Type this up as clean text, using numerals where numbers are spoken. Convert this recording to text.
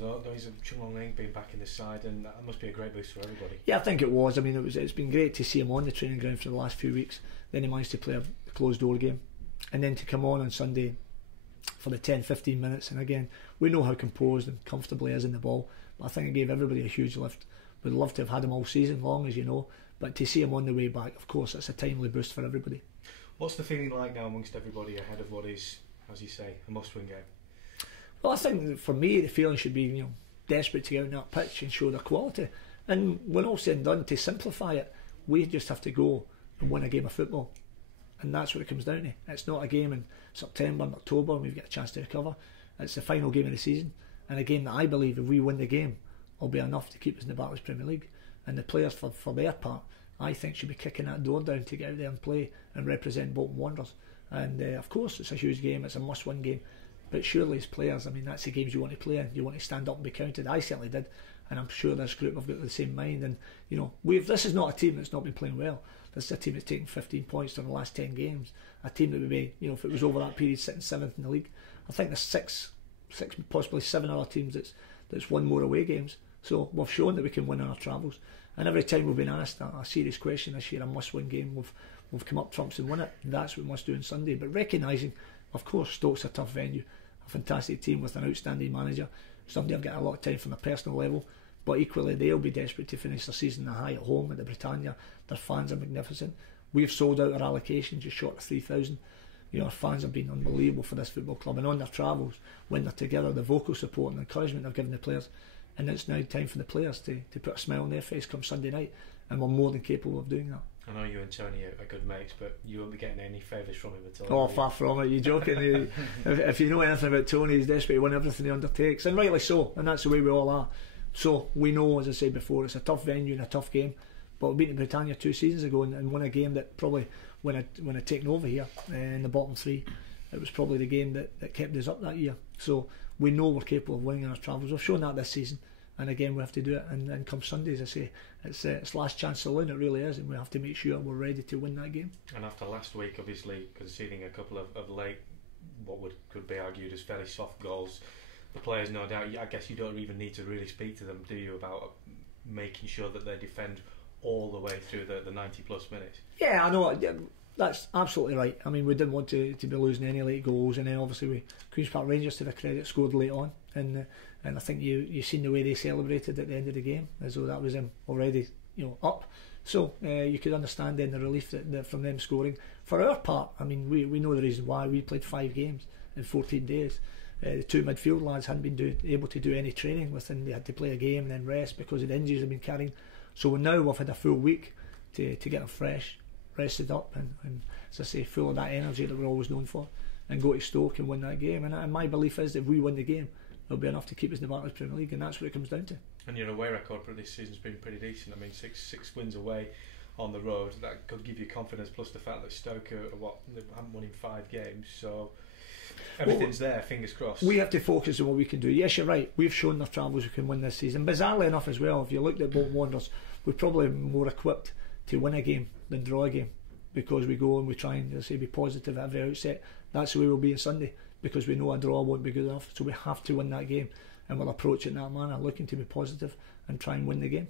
things. Those of Chung Long Eng being back in the side, and that must be a great boost for everybody. Yeah, I think it was. I mean, it's been great to see him on the training ground for the last few weeks. Then he managed to play a closed door game, and then to come on Sunday for the 10-15 minutes. And again, we know how composed and comfortable he is in the ball, but I think it gave everybody a huge lift. We'd love to have had him all season long, as you know, but to see him on the way back, of course, it's a timely boost for everybody. What's the feeling like now amongst everybody ahead of what is, as you say, a must-win game? Well, I think for me the feeling should be, desperate to get out on that pitch and show their quality. And when all said and done, to simplify it, we just have to go and win a game of football. And that's what it comes down to. It's not a game in September and October and we've got a chance to recover. It's the final game of the season, and a game that I believe if we win the game will be enough to keep us in the Barclays Premier League. And the players, for their part, I think should be kicking that door down to get out there and play and represent Bolton Wanderers. And of course it's a huge game, it's a must-win game, but surely as players, I mean, that's the games you want to play in. You want to stand up and be counted. I certainly did, and I'm sure this group have got the same mind. And this is not a team that's not been playing well. This is a team that's taken 15 points in the last 10 games, a team that would be, if it was over that period, sitting 7th in the league. I think there's six, possibly 7 other teams that's won more away games. So we've shown that we can win on our travels, and every time we've been asked a serious question this year, a must-win game, we've come up trumps and won it. That's what we must do on Sunday. But recognising, of course, Stoke's a tough venue, a fantastic team with an outstanding manager, somebody I've got a lot of time from a personal level, but equally they'll be desperate to finish their season high at home at the Britannia. Their fans are magnificent. We've sold out our allocation, just short of 3,000. Our fans have been unbelievable for this football club, and on their travels, when they're together, the vocal support and encouragement they've given the players. And it's now time for the players to put a smile on their face come Sunday night, and we're more than capable of doing that. I know you and Tony are good mates, but you won't be getting any favours from him at all. Oh, far from it. You're joking. If you know anything about Tony, he's desperate to win everything he undertakes, and rightly so, and that's the way we all are. So we know, as I said before, it's a tough venue and a tough game, but we beat the Britannia 2 seasons ago and won a game that probably, when I'd taken over here in the bottom 3, it was probably the game that kept us up that year. So we know we're capable of winning our travels. We've shown that this season, and again we have to do it. And come Sunday, as I say, it's last chance saloon. It really is, and we have to make sure we're ready to win that game. And after last week, obviously conceding a couple of late, what could be argued as fairly soft goals, the players, no doubt, I guess you don't even need to really speak to them, do you, about making sure that they defend all the way through the 90 plus minutes? Yeah, I know. That's absolutely right. I mean, we didn't want to be losing any late goals, and then obviously Queen's Park Rangers, to their credit, scored late on, and I think you seen the way they celebrated at the end of the game, as though that was them already up. So you could understand then the relief that from them scoring. For our part, I mean, we know the reason why. We played 5 games in 14 days. The 2 midfield lads hadn't been able to do any training within. They had to play a game and then rest because of the injuries they've been carrying. So now we've had a full week to get them fresh, rested up, and as I say, full of that energy that we're always known for, and go to Stoke and win that game. And my belief is that if we win the game, it'll be enough to keep us in the Barclays Premier League, and that's what it comes down to. And your away record for this season's been pretty decent. I mean, six wins away on the road, that could give you confidence, plus the fact that Stoke they haven't won in 5 games, so everything's there, fingers crossed. We have to focus on what we can do. Yes, you're right, we've shown their travels we can win this season. Bizarrely enough as well, if you looked at Bolton Wanderers, we're probably more equipped to win a game than draw a game, because we go and we try and, as I say, be positive at every outset. That's the way we'll be on Sunday, because we know a draw won't be good enough, so we have to win that game, and we'll approach it in that manner, looking to be positive and try and win the game.